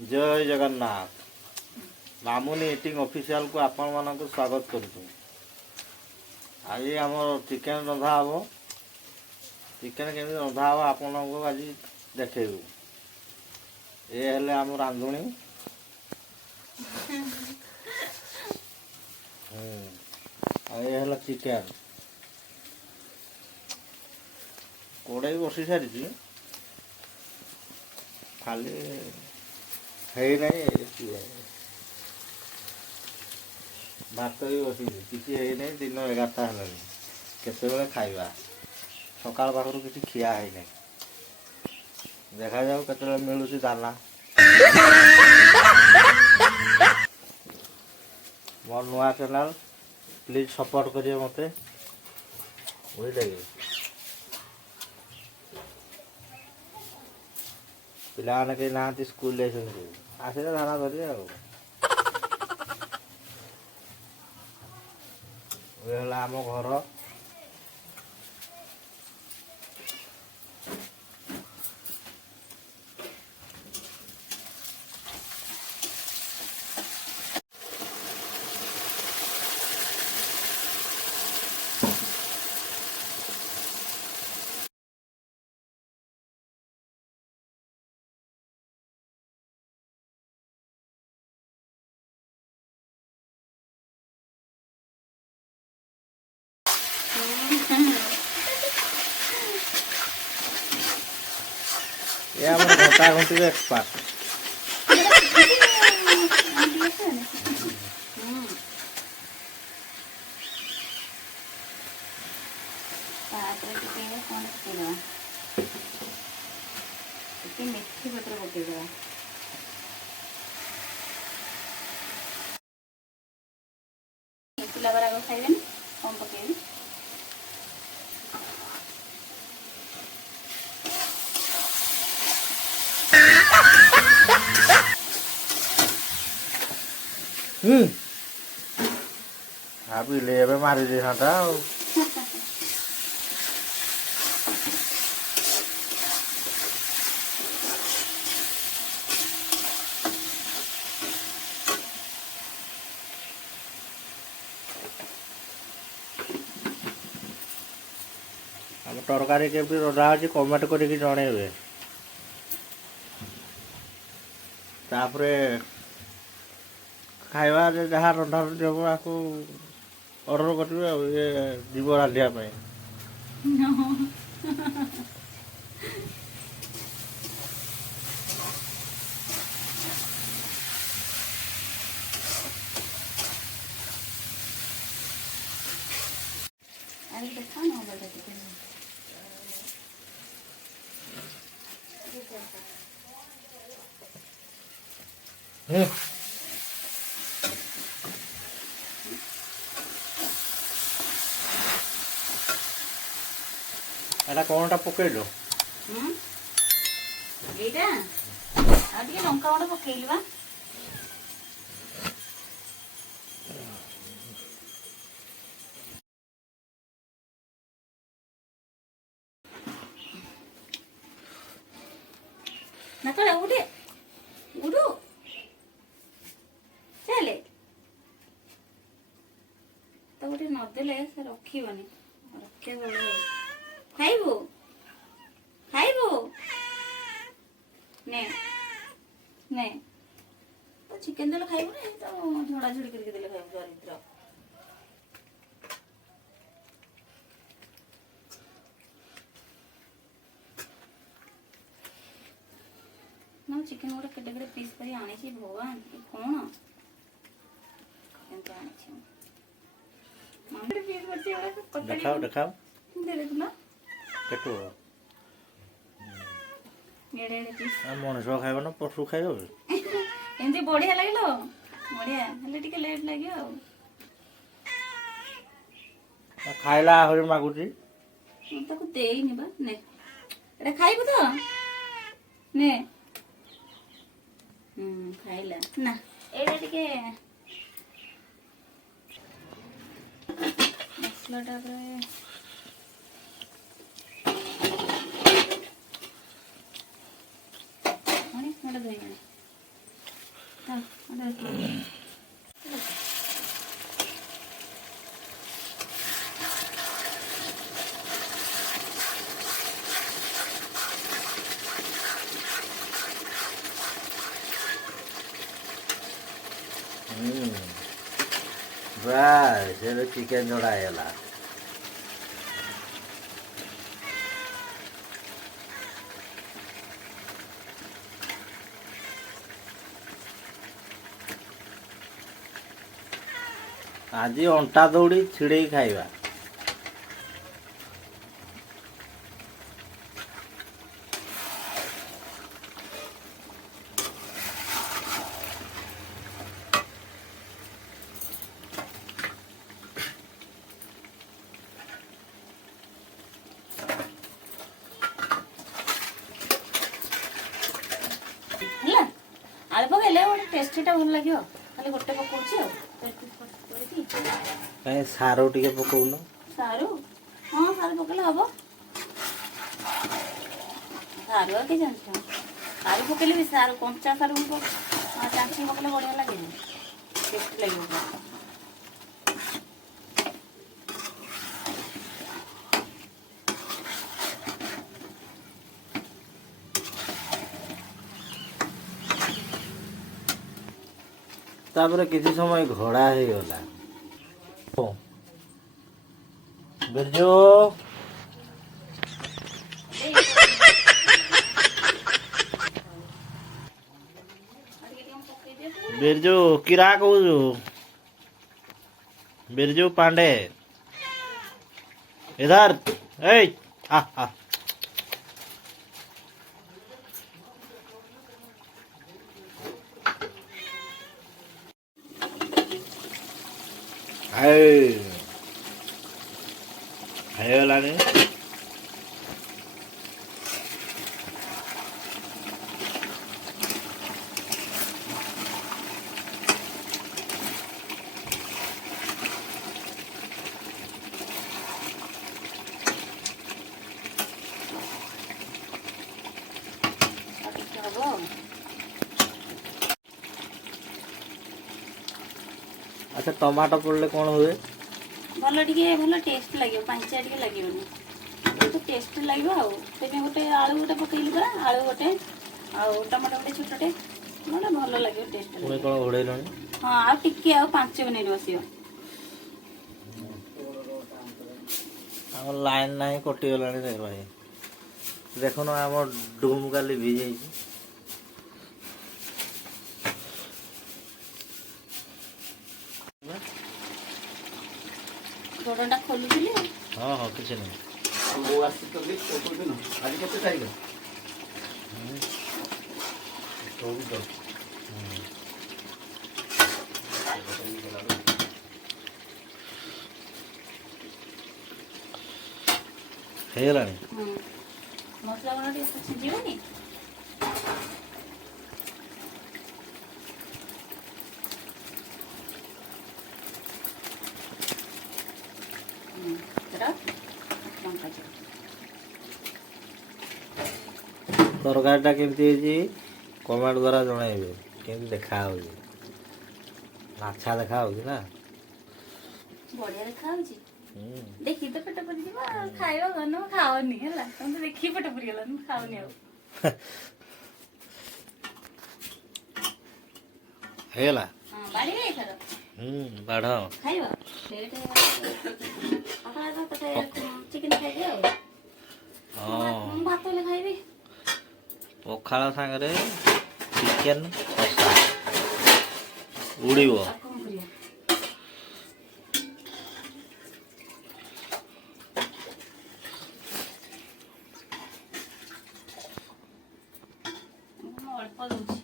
जय Jagannath मामुनी eating official को आपण मानक स्वागत करूँ। आज आम चिकेन रंधा हम चिकेन केमी रंधा हम आपण को आज देखू। ये हेले आम रांधुणी ये हेला चिकेन कड़ाई बसी सारी खाली है नहीं भात भी बसी किसी है नहीं दिन 11टा है केते खाइबा सकाल पाखर किसी खिया है नहीं देखा जाऊ केते मिलूसी दाना मोर नुआ चैनल प्लीज सपोर्ट करिए मते बुझे पिलाने के ना स्कूल आसे धारा धरिए आम घर ये हमारे घंटा घंटी एक्सपर्ट मेथी पत्र पकईदेवा पिला आग खाइबे कम पकईबी ले मारी दे तरकारी के रधा अच्छी कमेंट करके जनइबे तापरे खाइबा जहाँ रंधा रंधि आपको ऑर्डर करेंगे ये जीव रांधिया एटा कोनटा पकेलो एटा आ ଟିକେ ଲଙ୍କା ଗୁଣ୍ଡ ପକେଇଲିବା ना तो उठे उठू चले तो उठे नदेले से रखिबनी रखे बड़े खाइबो खाइबो ने ने तो चिकन देले खाइबो ने तो झोड़ा झोड़ी करके देले खाइबो दरिद्र ना चिकन गोटे केटे केटे पीस करी आनी छी भगवान ये कोन केनते आनी छी मामरे पीस करछी ओरा कटड़ी देखाओ दे देखना केटो एड़े एड़े पीस मनुष्य खाइबो ना पशु खाइबो एंती बढ़िया लागलो बढ़िया हले टिके लेट लागियो खाइला हरि मागुची ताको देइनी बा ने एटा खाइबो तो ने खाइला ना एटा टिके मसलाटा करे मोटा धोई ବାସ୍ ଏବେ ଚିକେନ୍ ଝଡ଼ା ହେଇଗଲା। ଆଜି ଅଣ୍ଟା ଦୌଡ଼ି ଛିଡ଼େଇ ଖାଇବା। ହେଲା ଆଳୁ ପକେଇଲେ ଗୋଟେ ଟେଷ୍ଟିଟା ଭଲ ଲାଗିବ। ଖାଲି ଗୋଟେ ପକଉଛି ଆଉ କାଇଁ ସାରୁ ଟିକେ ପକଉନ। ସାରୁ ହଁ ସାରୁ ପକେଇଲେ ହବ। ସାରୁ ଆଉ କିଏ ଜାଣିଛ ସାରୁ ପକେଇଲେ ବି ସାରୁ କଞ୍ଚା ସାରୁ ଚାଞ୍ଚି ପକେଇଲେ ବଢ଼ିଆ ଲାଗେନି ଟେଷ୍ଟି ଲାଗିବ ପୁରା। ତାପରେ କିଛି ସମୟ ଘୋଡ଼ା ହେଇଗଲା। ବିରଜୁ बिरजू किरा कହୁଛୁ बिरजू पांडे इधर ए आ आ ହେଇଗଲାଣି। ଆଚ୍ଛା ଟମାଟୋ ପଡ଼ିଲେ କ'ଣ ହୁଏ? ଭଲ ଟିକେ ଭଲ ଟେଷ୍ଟ ଲାଗିବ ପାଞ୍ଚିଆ ଟିକେ ଲାଗିବନି ବହୁତ ଟେଷ୍ଟ ଲାଗିବ। ଆଉ ସେଥିପାଇଁ ଗୋଟେ ଆଳୁ ଗୋଟେ ପକେଇଲି ପରା ଆଳୁ ଗୋଟେ ଆଉ ଟମାଟୋ ଗୋଟେ ଛୋଟଟେ ମାନେ ଭଲ ଲାଗିବ ଟେଷ୍ଟ ପୁଣି ଲାଗିବ। କ'ଣ ଘୋଡ଼େଇଲଣି? ହଁ ଆଉ ଟିକେ ଆଉ 5 ମିନିଟ୍ ବସିବ। ଆମର ଲାଇନ୍ ନାହିଁ କଟିଗଲାଣି ରେ ଭାଇ। ଦେଖୁନ ଆମ ଡୁମ୍ କାଲି ଭିଯାଇଛି। ଗୋଡ଼ଟା ଖୋଲୁଥିଲି। ହଁ ହଁ କିଛି ନାହିଁ। ଆଜି କେତେ ତାରିଖ? ହେଇଗଲାଣି। ମସଲା ଗୁଣ୍ଡ ଟିକେ ସିଝିବନି। ତରକାରୀଟା କେମିତି ହେଇଛି କମେଣ୍ଟ ଦ୍ୱାରା ଜଣାଇବେ। କେମିତି ଦେଖାହେଉଛି ମାଛା ଦେଖାହେଉଛି ନା ବଢିଆ ଦେଖାଯାଉଛି। ଦେଖି ତ ପେଟ ପୁରିଯିବ ଆଉ ଖାଇବା ଗନ ଖାଅନି ହେଲା ତମେ ତ ଦେଖିକି ପେଟ ପୁରିଗଲା ମୁଁ ଖାଉନି ଆଉ। ହେଇଗଲା। ବାଢିବେ ଏଥର ବାଢ ଖାଇବ ଚିକେନ ଖାଇବି ଆଉ ମୁଁ ଭାତ ହେଲେ ଖାଇବି। ପଖାଳ ସାଙ୍ଗରେ ଚିକେନ କଷା ଉଡ଼ିବ। ଅଳ୍ପ ଦଉଛି।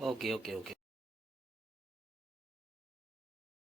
Okay okay okay